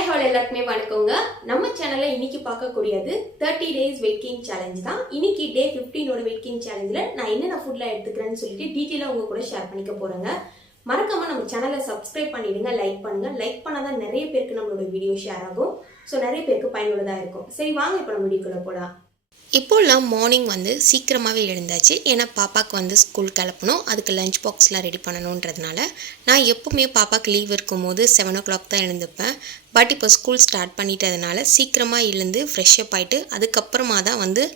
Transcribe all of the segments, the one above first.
Hi hall எல்லாருக்குமே வணக்கங்க. நம்ம சேனல்ல இன்னைக்கு பார்க்கக்கூடியது 30 டேஸ் வெயிட் கெயின் சேலஞ்ச் தான். இன்னைக்கு டே 15 வெயிட் கெயின் சேலஞ்சில் நான் என்னென்ன ஃபுட்லாம் எடுத்துக்கிறேன்னு சொல்லிட்டு டீட்டெயிலாக உங்க கூட ஷேர் பண்ணிக்க போறேங்க. மறக்காம நம்ம சேனலை சப்ஸ்கிரைப் பண்ணிடுங்க, லைக் பண்ணுங்க. லைக் பண்ணாதான் நிறைய பேருக்கு நம்மளோட வீடியோ ஷேர் ஆகும். ஸோ நிறைய பேருக்கு பயனுள்ளதாக இருக்கும். சரி வாங்க இப்போ நம்ம வீடியோக்குள்ள போகலாம். இப்போல்லாம் மார்னிங் சீக்கிரமாகவே எழுந்தாச்சு. ஏன்னா பாப்பாவுக்கு ஸ்கூல் கிளப்பணும், அதுக்கு லஞ்ச் பாக்ஸ்லாம் ரெடி பண்ணணுன்றதுனால நான் எப்போவுமே பாப்பாவுக்கு லீவ் இருக்கும்போது 7 o'clock தான் எழுந்துப்பேன். பட் இப்போ ஸ்கூல் ஸ்டார்ட் பண்ணிட்டதுனால சீக்கிரமாக எழுந்து ஃப்ரெஷ்அப் ஆகிட்டு அதுக்கப்புறமா தான்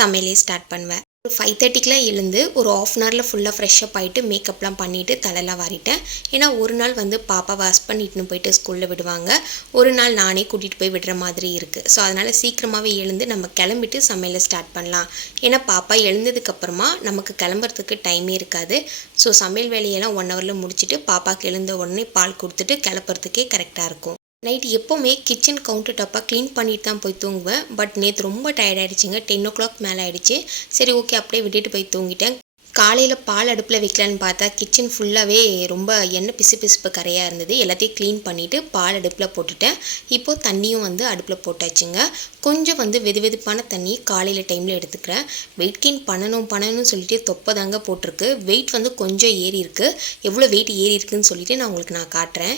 சமையலே ஸ்டார்ட் பண்ணுவேன். 5:30க்குலாம் எழுந்து ஒரு ½ hour ஃபுல்லாக ஃப்ரெஷ்அப் ஆகிட்டு மேக்கப்லாம் பண்ணிவிட்டு தலையெல்லாம் வாரிட்டேன். ஏன்னா ஒரு நாள் பாப்பாவை ஹஸ்பண்ட் இட்டுன்னு போயிட்டு ஸ்கூலில் விடுவாங்க, ஒரு நாள் நானே கூட்டிகிட்டு போய் விடுற மாதிரி இருக்குது. ஸோ அதனால் சீக்கிரமாகவே எழுந்து நம்ம கிளம்பிட்டு சமையலை ஸ்டார்ட் பண்ணலாம். ஏன்னா பாப்பா எழுந்ததுக்கப்புறமா நமக்கு கிளம்புறதுக்கு டைமே இருக்காது. ஸோ சமையல் வேலையெல்லாம் 1 hourல முடிச்சுட்டு பாப்பாவுக்கு எழுந்த உடனே பால் கொடுத்துட்டு கிளப்புறதுக்கே கரெக்டாக இருக்கும். நைட் எப்போவுமே கிச்சன் கவுண்டர் டாப்பாக க்ளீன் பண்ணிட்டு தான் போய் தூங்குவேன். பட் நேற்று ரொம்ப டயர்டாகிடுச்சிங்க. 10 o'clock மேலே ஆகிடுச்சு. சரி ஓகே அப்படியே விட்டுட்டு போய் தூங்கிட்டேன். காலையில் பால் அடுப்பில் வைக்கலான்னு பார்த்தா கிச்சன் ஃபுல்லாகவே ரொம்ப எண்ணெய் பிசு கரையாக இருந்தது. எல்லாத்தையும் க்ளீன் பண்ணிவிட்டு பால் அடுப்பில் போட்டுட்டேன். இப்போது தண்ணியும் அடுப்பில் போட்டாச்சுங்க. கொஞ்சம் வெதுவெதுப்பான தண்ணி காலையில் டைமில் எடுத்துக்கிறேன். வெயிட் கெயின் பண்ணணும்னு சொல்லிட்டு தொப்பை தாங்க போட்டிருக்கு. வெயிட் கொஞ்சம் ஏறி இருக்குது. எவ்வளோ வெயிட் ஏறி இருக்குதுன்னு சொல்லிட்டு நான் உங்களுக்கு காட்டுறேன்.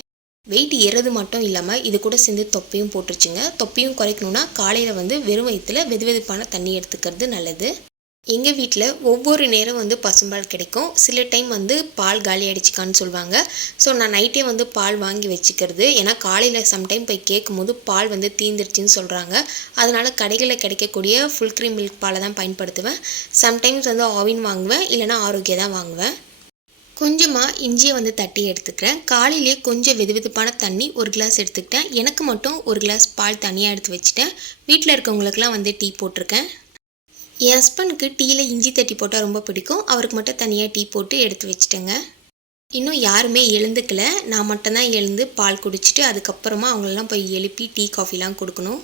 வெயிட் ஏறது மட்டும் இல்லாமல் இது கூட சேர்ந்து தொப்பையும் போட்டுருச்சுங்க. தொப்பையும் குறைக்கணுன்னா காலையில் வெறும் வயிற்றில் வெதுவெதுப்பான தண்ணி எடுத்துக்கிறது நல்லது. எங்கள் வீட்டில் ஒவ்வொரு நேரம் பசும்பால் கிடைக்கும். சில டைம் பால் காலி அடிச்சிக்கான்னு சொல்லுவாங்க. ஸோ நான் நைட்டே பால் வாங்கி வச்சுக்கிறது. ஏன்னா காலையில் சம்டைம் போய் கேட்கும்போது பால் தீந்துருச்சுன்னு சொல்கிறாங்க. அதனால் கடைகளில் கிடைக்கக்கூடிய ஃபுல் க்ரீம் மில்க் பாலை தான் பயன்படுத்துவேன். சம்டைம்ஸ் ஆவின் வாங்குவேன், இல்லைனா ஆரோக்கியம் தான் வாங்குவேன். கொஞ்சமாக இஞ்சியை தட்டி எடுத்துக்கிறேன். காலையிலேயே கொஞ்சம் வெதுவெதுப்பான தண்ணி 1 கிளாஸ் எடுத்துக்கிட்டேன். எனக்கு மட்டும் 1 கிளாஸ் பால் தனியாக எடுத்து வச்சுட்டேன். வீட்டில் இருக்கவங்களுக்குலாம் டீ போட்டிருக்கேன். என் ஹஸ்பண்டுக்கு டீயில் இஞ்சி தட்டி போட்டால் ரொம்ப பிடிக்கும். அவருக்கு மட்டும் தனியாக டீ போட்டு எடுத்து வச்சுட்டேங்க. இன்னும் யாருமே எழுந்துக்கல. நான் மட்டும்தான் எழுந்து பால் குடிச்சிட்டு அதுக்கப்புறமா அவங்களெல்லாம் போய் எழுப்பி டீ காஃபிலாம் கொடுக்கணும்.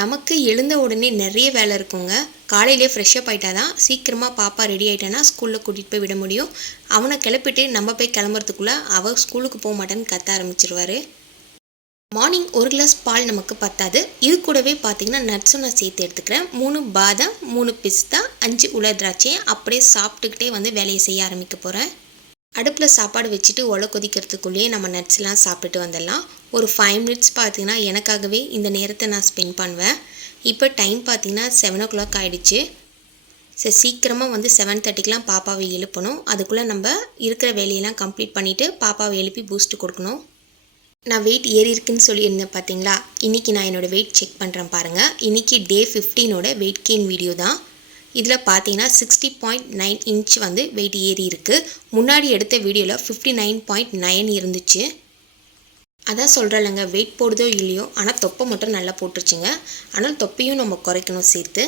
நமக்கு எழுந்த உடனே நிறைய வேலை இருக்குங்க. காலையிலே ஃப்ரெஷ்அப் ஆகிட்டா தான் சீக்கிரமாக பாப்பா ரெடி ஆகிட்டானா ஸ்கூலில் கூட்டிகிட்டு போய் விட முடியும். அவனை கிளப்பிட்டு நம்ம போய் கிளம்புறதுக்குள்ளே அவள் ஸ்கூலுக்கு போக மாட்டேன்னு கத்த ஆரம்பிச்சிருவார். மார்னிங் 1 கிளாஸ் பால் நமக்கு பத்தாது. இது கூடவே பார்த்திங்கன்னா நட்ஸும் நான் சேர்த்து எடுத்துக்கிறேன். 3 பாதாம், 3 பிஸ்தா, 5 உலர் திராட்சையை அப்படியே சாப்பிட்டுக்கிட்டே வேலையை செய்ய ஆரம்பிக்க போகிறேன். அடுப்பில் சாப்பாடு வச்சுட்டு ஒலை கொதிக்கிறதுக்குள்ளேயே நம்ம நட்ஸ்லாம் சாப்பிட்டுட்டு வந்துடலாம். ஒரு 5 minutes பார்த்திங்கன்னா எனக்காகவே இந்த நேரத்தை நான் ஸ்பெண்ட் பண்ணுவேன். இப்போ டைம் பார்த்திங்கன்னா 7 o'clock ஆகிடுச்சு. சரி சீக்கிரமாக 7:30க்கெலாம் பாப்பாவை எழுப்பணும். அதுக்குள்ளே நம்ம இருக்கிற வேலையெல்லாம் கம்ப்ளீட் பண்ணிவிட்டு பாப்பாவை எழுப்பி பூஸ்ட்டு கொடுக்கணும். நான் வெயிட் ஏறி இருக்குன்னு சொல்லியிருந்தேன் பார்த்தீங்களா. இன்றைக்கி நான் என்னோடய வெயிட் செக் பண்ணுறேன் பாருங்கள். இன்றைக்கி டே 15 வெயிட் கெயின் வீடியோ தான். இதில் பார்த்தீங்கன்னா 60.9 inch வெயிட் ஏறி இருக்குது. முன்னாடி எடுத்த வீடியோவில் 59.9 இருந்துச்சு. அதான் சொல்கிறேன்லங்க, வெயிட் போடுதோ இல்லையோ ஆனால் தொப்பை மட்டும் நல்லா போட்டுருச்சுங்க. ஆனால் தொப்பையும் நம்ம குறைக்கணும் சேர்த்து.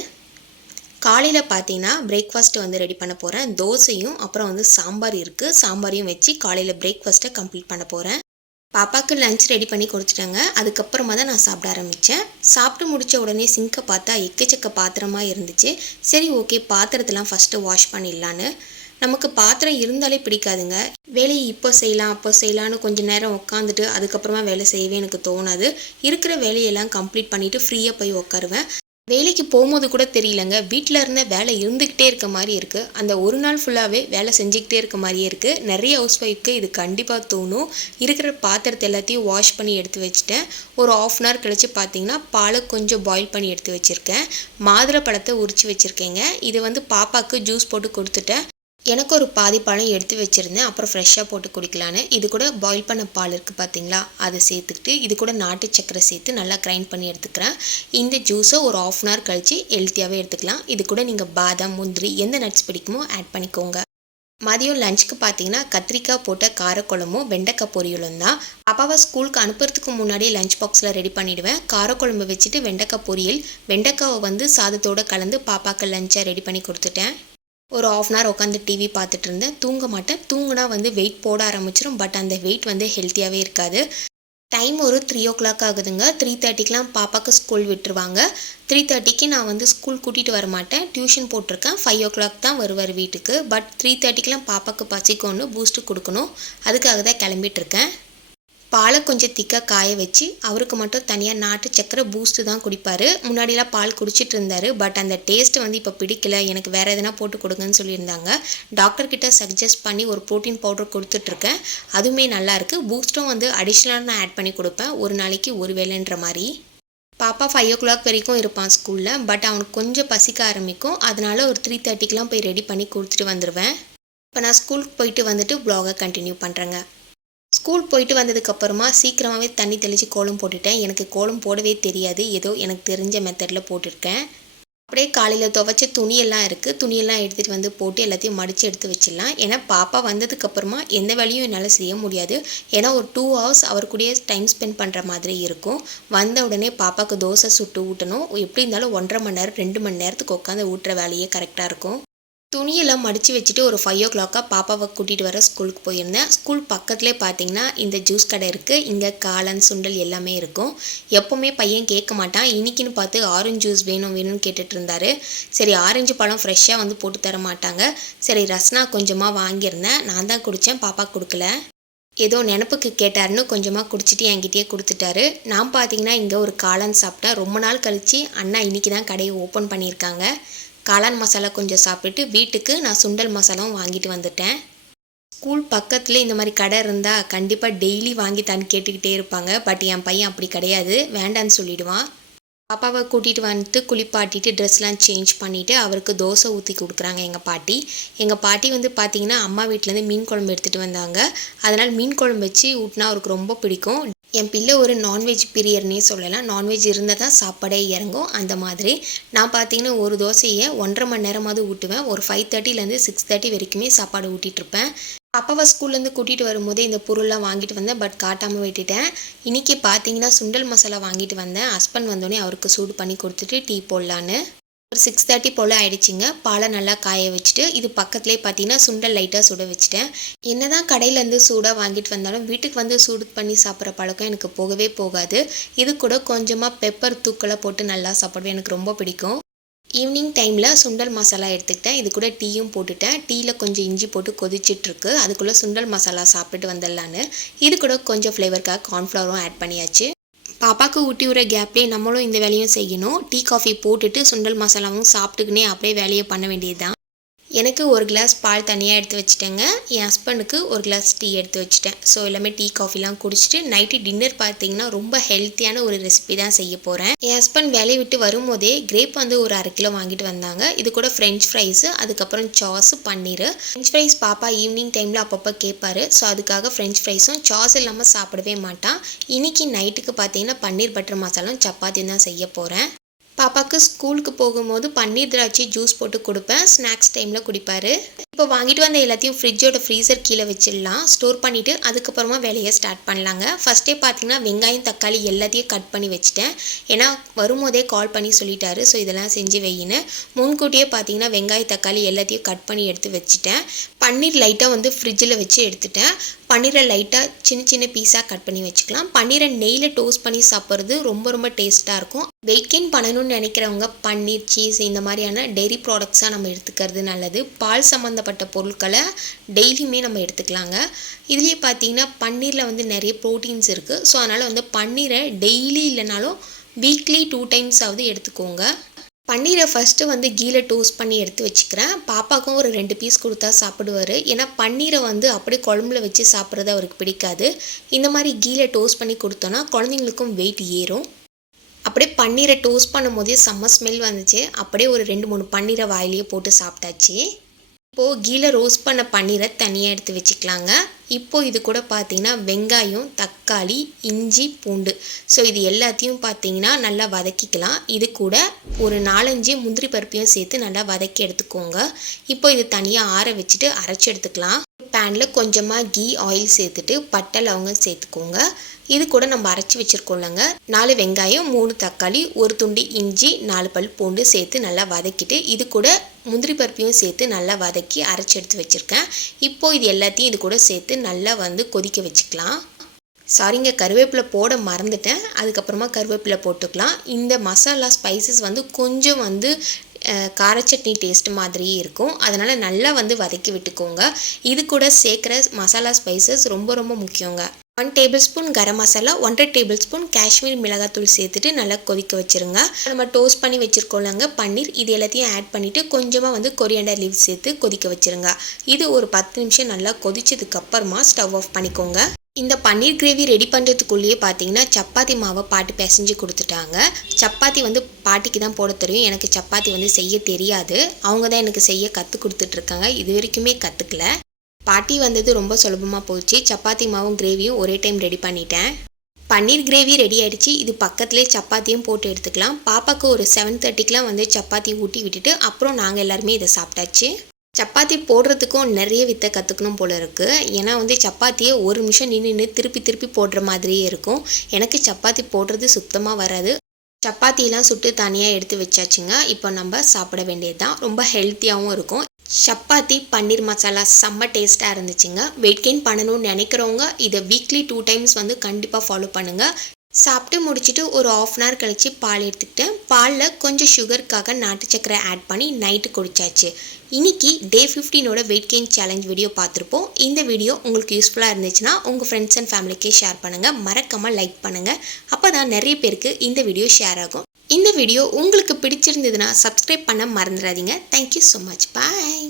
காலையில் பார்த்தீங்கன்னா பிரேக்ஃபாஸ்ட்டு ரெடி பண்ண போகிறேன். தோசையும் அப்புறம் சாம்பார் இருக்குது. சாம்பாரையும் வச்சு காலையில் பிரேக்ஃபாஸ்ட்டை கம்ப்ளீட் பண்ண போகிறேன். பாப்பாவுக்கு லஞ்ச் ரெடி பண்ணி கொடுத்துட்டாங்க. அதுக்கப்புறமா தான் நான் சாப்பிட ஆரம்பித்தேன். சாப்பிட்டு முடித்த உடனே சிங்கை பார்த்தா எக்கச்சக்க பாத்திரமாக இருந்துச்சு. சரி ஓகே பாத்திரத்தெல்லாம் ஃபஸ்ட்டு வாஷ் பண்ணிடலான்னு. நமக்கு பாத்திரம் இருந்தாலே பிடிக்காதுங்க. வேலையை இப்போ செய்யலாம் அப்போ செய்யலான்னு கொஞ்சம் நேரம் உட்காந்துட்டு அதுக்கப்புறமா வேலை செய்யவே எனக்கு தோணாது. இருக்கிற வேலையெல்லாம் கம்ப்ளீட் பண்ணிவிட்டு ஃப்ரீயாக போய் உட்காருவேன். வேலைக்கு போகும்போது கூட தெரியலங்க, வீட்டில் இருந்த வேலை இருந்துக்கிட்டே இருக்க மாதிரி இருக்குது. அந்த ஒரு நாள் ஃபுல்லாகவே வேலை செஞ்சுக்கிட்டே இருக்க மாதிரியே இருக்குது. நிறைய ஹவுஸ் ஒய்ஃப்க்கு இது கண்டிப்பாக தோணும். இருக்கிற பாத்திரத்தை எல்லாத்தையும் வாஷ் பண்ணி எடுத்து வச்சுட்டேன். ஒரு ½ hour கழித்து பார்த்தீங்கன்னா பாலை கொஞ்சம் பாயில் பண்ணி எடுத்து வச்சுருக்கேன். மாதுளை பழத்தை உரித்து வச்சுருக்கேங்க. இது பாப்பாவுக்கு ஜூஸ் போட்டு கொடுத்துட்டேன். எனக்கு ஒரு பாதி பழம் எடுத்து வச்சுருந்தேன். அப்புறம் ஃப்ரெஷ்ஷாக போட்டு குடிக்கலான்னு இது கூட பாயில் பண்ண பால் இருக்குது பார்த்தீங்களா, அதை சேர்த்துக்கிட்டு இது கூட நாட்டு சக்கரை சேர்த்து நல்லா கிரைண்ட் பண்ணி எடுத்துக்கிறேன். இந்த ஜூஸை ஒரு ½ hour கழித்து ஹெல்த்தியாகவே எடுத்துக்கலாம். இது கூட நீங்கள் பாதாம், முந்திரி எந்த நட்ஸ் பிடிக்குமோ ஆட் பண்ணிக்கோங்க. மதியம் லஞ்சுக்கு பார்த்தீங்கன்னா கத்திரிக்காய் போட்ட காரக்குழம்பும் வெண்டைக்காய் பொரியலும் தான். பாப்பாவை ஸ்கூலுக்கு அனுப்புறதுக்கு முன்னாடியே லஞ்ச் பாக்ஸில் ரெடி பண்ணிவிடுவேன். காரக்குழம்பு வச்சுட்டு வெண்டைக்காய் பொரியல், வெண்டைக்காவை சாதத்தோடு கலந்து பாப்பாவுக்கு லஞ்சை ரெடி பண்ணி கொடுத்துட்டேன். ஒரு ½ hour உட்காந்து டிவி பார்த்துட்டு இருந்தேன். தூங்க மாட்டேன். தூங்குனா வெயிட் போட ஆரம்பிச்சிடும். பட் அந்த வெயிட் ஹெல்த்தியாகவே இருக்காது. டைம் ஒரு 3 o'clock ஆகுதுங்க. 3:30க்கெலாம் பாப்பாவுக்கு ஸ்கூல் விட்டுருவாங்க. 3:30க்கு நான் ஸ்கூல் கூட்டிகிட்டு வர மாட்டேன். டியூஷன் போட்டிருக்கேன். 5 o'clock தான் வருவார் வீட்டுக்கு. பட் 3:30க்கெலாம் பாப்பாவுக்கு பசிக்கும்னு பூஸ்ட்டு கொடுக்கணும். அதுக்காக தான் கிளம்பிட்டுருக்கேன். பாலை கொஞ்சம் திக்காக காய வச்சு அவருக்கு மட்டும் தனியாக நாட்டு சக்கரை பூஸ்ட்டு தான் குடிப்பார். முன்னாடிலாம் பால் குடிச்சிட்டு இருந்தார். பட் அந்த டேஸ்ட்டு வந்து இப்போ பிடிக்கல, எனக்கு வேறு எதனா போட்டு கொடுங்கன்னு சொல்லியிருந்தாங்க. டாக்டர்கிட்ட சஜஸ்ட் பண்ணி ஒரு ப்ரோட்டீன் பவுடர் கொடுத்துட்ருக்கேன். அதுவுமே நல்லாயிருக்கு. பூஸ்ட்டும் வந்து அடிஷ்னலாக நான் ஆட் பண்ணி கொடுப்பேன், ஒரு நாளைக்கு ஒரு வேளைன்ற மாதிரி. பாப்பா 5 o'clock வரைக்கும் இருப்பான் ஸ்கூலில். பட் அவனுக்கு கொஞ்சம் பசிக்க ஆரம்பிக்கும். அதனால் ஒரு 3:30க்கெலாம் போய் ரெடி பண்ணி கொடுத்துட்டு வந்துடுவேன். இப்போ நான் ஸ்கூலுக்கு போயிட்டு வந்துட்டு வ்ளாகை கண்டினியூ பண்ணுறேங்க. ஸ்கூல் போயிட்டு வந்ததுக்கப்புறமா சீக்கிரமாகவே தண்ணி தெளித்து கோலம் போட்டுட்டேன். எனக்கு கோலம் போடவே தெரியாது, ஏதோ எனக்கு தெரிஞ்ச மெத்தடில் போட்டிருக்கேன். அப்படியே காலையில் துவைச்ச துணியெல்லாம் இருக்குது, துணியெல்லாம் எடுத்துகிட்டு வந்து போட்டு எல்லாத்தையும் மடித்து எடுத்து வச்சிடலாம். ஏன்னா பாப்பா வந்ததுக்கப்புறமா எந்த வேலையும் என்னால் செய்ய முடியாது. ஏன்னா ஒரு 2 hours அவர் கூடயே டைம் ஸ்பெண்ட் பண்ணுற மாதிரி இருக்கும். வந்த உடனே பாப்பாவுக்கு தோசை சுட்டு ஊட்டணும். எப்படி இருந்தாலும் 1.5 மணி நேரம் 2 மணி நேரத்துக்கு உட்காந்து ஊட்டுற வேலையே கரெக்டாக இருக்கும். துணியெல்லாம் மடித்து வச்சுட்டு ஒரு 5 o'clock பாப்பாவை கூட்டிகிட்டு வர ஸ்கூலுக்கு போயிருந்தேன். ஸ்கூல் பக்கத்துலேயே பார்த்தீங்கன்னா இந்த ஜூஸ் கடை இருக்குது. இங்கே காளான் சுண்டல் எல்லாமே இருக்கும். எப்போவுமே பையன் கேட்க மாட்டான். இன்றைக்கின்னு பார்த்து ஆரஞ்சு ஜூஸ் வேணும்னு கேட்டுட்டு இருந்தார். சரி, ஆரஞ்சு பழம் ஃப்ரெஷ்ஷாக வந்து போட்டு தர மாட்டாங்க. சரி, ரஸ்னா கொஞ்சமாக வாங்கியிருந்தேன். நான் தான் குடித்தேன், பாப்பா கொடுக்கல. ஏதோ நினப்புக்கு கேட்டாருன்னு கொஞ்சமாக குடிச்சிட்டு என்கிட்டயே கொடுத்துட்டாரு. நான் பார்த்தீங்கன்னா இங்கே ஒரு காளான் சாப்பிட்டேன். ரொம்ப நாள் கழித்து அண்ணா இன்றைக்கி தான் கடையை ஓப்பன் பண்ணியிருக்காங்க. காளான் மசாலா கொஞ்சம் சாப்பிட்டுட்டு வீட்டுக்கு நான் சுண்டல் மசாலாவும் வாங்கிட்டு வந்துட்டேன். ஸ்கூல் பக்கத்தில் இந்த மாதிரி கடை இருந்தால் கண்டிப்பாக டெய்லி வாங்கித்தான்னு கேட்டுக்கிட்டே இருப்பாங்க. பட் என் பையன் அப்படி கிடையாது, வேண்டான்னு சொல்லிடுவான். பாப்பாவை கூட்டிகிட்டு வந்துட்டு குளிப்பாட்டிட்டு ட்ரெஸ்லாம் சேஞ்ச் பண்ணிவிட்டு அவருக்கு தோசை ஊற்றி கொடுக்குறாங்க எங்கள் பாட்டி. எங்கள் பாட்டி வந்து பார்த்திங்கன்னா அம்மா வீட்டிலேருந்து மீன் குழம்பு எடுத்துகிட்டு வந்தாங்க. அதனால் மீன் குழம்பு வச்சு ஊட்டினா அவருக்கு ரொம்ப பிடிக்கும். என் பிள்ளை ஒரு நான்வெஜ் பிரியர்னே சொல்லலாம். நான்வெஜ் இருந்தால் தான் சாப்பாடே இறங்கும். அந்த மாதிரி நான் பார்த்தீங்கன்னா ஒரு தோசையை 1.5 மணி நேரமாவது ஊட்டுவேன். ஒரு 5:30லேருந்து 6:30 வரைக்குமே சாப்பாடு ஊட்டிகிட்ருப்பேன். அப்பாவை ஸ்கூல்லேருந்து கூட்டிகிட்டு வரும்போதே இந்த பொருள்லாம் வாங்கிட்டு வந்தேன். பட் காட்டாமல் விட்டுட்டேன். இன்றைக்கி பார்த்தீங்கன்னா சுண்டல் மசாலா வாங்கிட்டு வந்தேன். ஹஸ்பண்ட் வந்தோடனே அவருக்கு சூடு பண்ணி கொடுத்துட்டு டீ போடலான்னு. ஒரு 6:30 போல் ஆயிடுச்சுங்க. பாலை நல்லா காய வச்சுட்டு இது பக்கத்துலேயே பார்த்தீங்கன்னா சுண்டல் லைட்டாக சுட வச்சுட்டேன். என்ன தான் கடையிலேருந்து சூடாக வாங்கிட்டு வந்தாலும் வீட்டுக்கு வந்து சூடு பண்ணி சாப்பிட்ற பழக்கம் எனக்கு போகவே போகாது. இது கூட கொஞ்சமாக பெப்பர் தூக்கலை போட்டு நல்லா சாப்பிடுவேன், எனக்கு ரொம்ப பிடிக்கும். ஈவினிங் டைமில் சுண்டல் மசாலா எடுத்துக்கிட்டேன். இது கூட டீயும் போட்டுட்டேன். டீயில் கொஞ்சம் இஞ்சி போட்டு கொதிச்சிட்ருக்கு. அதுக்குள்ளே சுண்டல் மசாலா சாப்பிட்டுட்டு வந்துடலான்னு இது கூட கொஞ்சம் ஃப்ளேவருக்காக கார்ன்ஃப்ளவரும் ஆட் பண்ணியாச்சு. பாப்பாவுக்கு ஊட்டி விடுற கேப்லேயே நம்மளும் இந்த வேலையும் செய்யணும். டீ காஃபி போட்டுட்டு சுண்டல் மசாலாவும் சாப்பிட்டுக்கினே அப்படியே வேலையை பண்ண வேண்டியது தான். எனக்கு ஒரு கிளாஸ் பால் தனியாக எடுத்து வச்சுட்டேங்க. என் ஹஸ்பண்டுக்கு ஒரு கிளாஸ் டீ எடுத்து வச்சுட்டேன். ஸோ எல்லாமே டீ காஃபிலாம் குடிச்சிட்டு நைட்டு டின்னர் பார்த்தீங்கன்னா ரொம்ப ஹெல்த்தியான ஒரு ரெசிபி தான் செய்ய போகிறேன். என் ஹஸ்பண்ட் வேலையை விட்டு வரும்போதே கிரேப் வந்து ஒரு 1/2 கிலோ வாங்கிட்டு வந்தாங்க. இது கூட ஃப்ரெஞ்ச் ஃப்ரைஸு, அதுக்கப்புறம் சாஸு, பன்னீர். ஃப்ரெஞ்ச் ஃப்ரைஸ் பாப்பா ஈவினிங் டைமில் அப்பப்போ கேட்பாரு. ஸோ அதுக்காக ஃப்ரெஞ்ச் ஃப்ரைஸும் சாஸ் இல்லாமல் சாப்பிடவே மாட்டான். இன்றைக்கி நைட்டுக்கு பார்த்தீங்கன்னா பன்னீர் பட்டர் மசாலாவும் சப்பாத்தியும் தான் செய்ய போகிறேன். பாப்பாவுக்கு ஸ்கூலுக்கு போகும்போது பன்னீர் திராட்சை ஜூஸ் போட்டு கொடுப்பேன். ஸ்நாக்ஸ் டைமில் குடிப்பார். இப்போ வாங்கிட்டு வந்த எல்லாத்தையும் ஃப்ரிட்ஜோட ஃப்ரீசர் கீழே வச்சிடலாம். ஸ்டோர் பண்ணிவிட்டு அதுக்கப்புறமா வேலையை ஸ்டார்ட் பண்ணலாங்க. ஃபஸ்ட்டே பார்த்தீங்கன்னா வெங்காயம் தக்காளி எல்லாத்தையும் கட் பண்ணி வச்சுட்டேன். ஏன்னா வரும்போதே கால் பண்ணி சொல்லிட்டாரு. ஸோ இதெல்லாம் செஞ்சு வையின்னு முன்கூட்டியே பார்த்தீங்கன்னா வெங்காயம் தக்காளி எல்லாத்தையும் கட் பண்ணி எடுத்து வச்சுட்டேன். பன்னீர் லைட்டாக வந்து ஃப்ரிட்ஜில் வச்சு எடுத்துட்டேன். பன்னீரை லைட்டாக சின்ன சின்ன பீஸாக கட் பண்ணி வச்சுக்கலாம். பன்னீரை நெய்யில் டோஸ்ட் பண்ணி சாப்பிட்றது ரொம்ப ரொம்ப டேஸ்ட்டாக இருக்கும். வெயிட் கெயின் பண்ணணும்னு நினைக்கிறவங்க பன்னீர், சீஸ் இந்த மாதிரியான டெய்ரி ப்ராடக்ட்ஸாக நம்ம எடுத்துக்கிறது நல்லது. பால் சம்மந்தப்பட்ட பொருட்களை டெய்லியுமே நம்ம எடுத்துக்கலாங்க. இதுலேயே பார்த்தீங்கன்னா பன்னீரில் வந்து நிறைய ப்ரோட்டீன்ஸ் இருக்குது. ஸோ அதனால் வந்து பன்னீரை டெய்லி இல்லைனாலும் வீக்லி 2 times ஆவது எடுத்துக்கோங்க. பன்னீரை ஃபஸ்ட்டு வந்து கீயில் டோஸ்ட் பண்ணி எடுத்து வச்சுக்கிறேன். பாப்பாவுக்கும் ஒரு 2 பீஸ் கொடுத்தா சாப்பிடுவார். ஏன்னா பன்னீரை வந்து அப்படியே குழம்புல வச்சு சாப்பிட்றது அவருக்கு பிடிக்காது. இந்த மாதிரி கீயில் டோஸ்ட் பண்ணி கொடுத்தோன்னா குழந்தைங்களுக்கும் வெயிட் ஏறும். அப்படியே பன்னீரை டோஸ்ட் பண்ணும் போதே செம்ம ஸ்மெல் வந்துச்சு. அப்படியே ஒரு 2-3 பன்னீரை வாயிலேயே போட்டு சாப்பிட்டாச்சு. இப்போது கீயில் ரோஸ்ட் பண்ண பன்னீரை தனியாக எடுத்து வச்சுக்கலாங்க. இப்போது இது கூட பார்த்தீங்கன்னா வெங்காயம், தக்காளி, இஞ்சி, பூண்டு, ஸோ இது எல்லாத்தையும் பார்த்தீங்கன்னா நல்லா வதக்கிக்கலாம். இது கூட ஒரு 4-5 முந்திரி பருப்பையும் சேர்த்து நல்லா வதக்கி எடுத்துக்கோங்க. இப்போ இது தனியாக ஆற வச்சுட்டு அரைச்சி எடுத்துக்கலாம். பேனில் கொஞ்சமாக கீ ஆயில் சேர்த்துட்டு பட்டை லவங்கம் சேர்த்துக்கோங்க. இது கூட நம்ம அரைச்சி வச்சுருக்கோம்லங்க, 4 வெங்காயம், 3 தக்காளி, 1 துண்டு இஞ்சி, 4 பல் பூண்டு சேர்த்து நல்லா வதக்கிட்டு இது கூட முந்திரி பருப்பையும் சேர்த்து நல்லா வதக்கி அரைச்சி எடுத்து வச்சுருக்கேன். இப்போது இது எல்லாத்தையும் இது கூட சேர்த்து நல்லா வந்து கொதிக்க வச்சுக்கலாம். சாரிங்க, கருவேப்பிலை போட மறந்துட்டேன். அதுக்கப்புறமா கருவேப்பிலை போட்டுக்கலாம். இந்த மசாலா ஸ்பைசஸ் வந்து கொஞ்சம் வந்து காரச்சட்னி டேஸ்ட் மாதிரியே இருக்கும். அதனால் நல்லா வந்து வதக்கி விட்டுக்கோங்க. இது கூட சேர்க்குற மசாலா ஸ்பைசஸ் ரொம்ப ரொம்ப முக்கியங்க. 1 table spoon garam masala, 1.5 table spoon Kashmir மிளகாத்தூள் சேர்த்துட்டு நல்லா கொதிக்க வச்சுருங்க. நம்ம டோஸ்ட் பண்ணி வச்சுருக்கோம்லங்க பன்னீர், இது எல்லாத்தையும் ஆட் பண்ணிவிட்டு கொஞ்சமாக கொரியாண்டர் லீவ்ஸ் சேர்த்து கொதிக்க வச்சுருங்க. இது ஒரு 10 நிமிஷம் நல்லா கொதிச்சதுக்கப்புறமா ஸ்டவ் ஆஃப் பண்ணிக்கோங்க. இந்த பன்னீர் கிரேவி ரெடி பண்ணுறதுக்குள்ளேயே பார்த்தீங்கன்னா சப்பாத்தி மாவை பாட்டி பிசைஞ்சு கொடுத்துட்டாங்க. சப்பாத்தி பாட்டிக்கு தான் போட தெரியும், எனக்கு சப்பாத்தி செய்ய தெரியாது. அவங்க தான் எனக்கு செய்ய கற்றுக் கொடுத்துட்ருக்காங்க, இது வரைக்குமே கற்றுக்கல. பாட்டி வந்தது ரொம்ப சுலபமாக போச்சு. சப்பாத்தி மாவும் கிரேவியும் ஒரே டைம் ரெடி பண்ணிட்டேன். பன்னீர் கிரேவி ரெடி ஆகிடுச்சு. இது பக்கத்துலேயே சப்பாத்தியும் போட்டு எடுத்துக்கலாம். பாப்பாவுக்கு ஒரு 7:30க்கெலாம் சப்பாத்தி ஊட்டி விட்டுட்டு அப்புறம் நாங்கள் எல்லாருமே இதை சாப்பிட்டாச்சு. சப்பாத்தி போடுறதுக்கும் நிறைய வித்தை கற்றுக்கணும் போல இருக்குது. ஏன்னா சப்பாத்தியை ஒரு நிமிஷம் நின்று திருப்பி போடுற மாதிரியே இருக்கும். எனக்கு சப்பாத்தி போடுறது சுத்தமாக வராது. சப்பாத்திலாம் சுட்டு தனியாக எடுத்து வச்சாச்சுங்க. இப்போ நம்ம சாப்பிட வேண்டியது தான். ரொம்ப ஹெல்த்தியாகவும் இருக்கும். சப்பாத்தி பன்னீர் மசாலா செம்ம டேஸ்ட்டாக இருந்துச்சுங்க. வெயிட் கெயின் பண்ணணும்னு நினைக்கிறவங்க இதை வீக்லி 2 டைம்ஸ் கண்டிப்பாக ஃபாலோ பண்ணுங்கள். சாப்பிட்டு முடிச்சுட்டு ஒரு 1/2 அன் ஹவர் கழித்து பால் எடுத்துக்கிட்டேன். பாலில் கொஞ்சம் சுகருக்காக நாட்டு சக்கரை ஆட் பண்ணி நைட்டு குடிச்சாச்சு. இன்னைக்கு டே 15ஓட வெயிட் கெயின் சேலஞ்ச் வீடியோ பார்த்துருப்போம். இந்த வீடியோ உங்களுக்கு யூஸ்ஃபுல்லாக இருந்துச்சுன்னா உங்கள் ஃப்ரெண்ட்ஸ் அண்ட் ஃபேமிலிக்கே ஷேர் பண்ணுங்கள். மறக்காமல் லைக் பண்ணுங்கள். அப்போ தான் நிறைய பேருக்கு இந்த வீடியோ ஷேர் ஆகும். இந்த வீடியோ உங்களுக்கு பிடிச்சிருந்ததுன்னா சப்ஸ்கிரைப் பண்ண மறந்துடாதீங்க. Thank you so much. பாய்.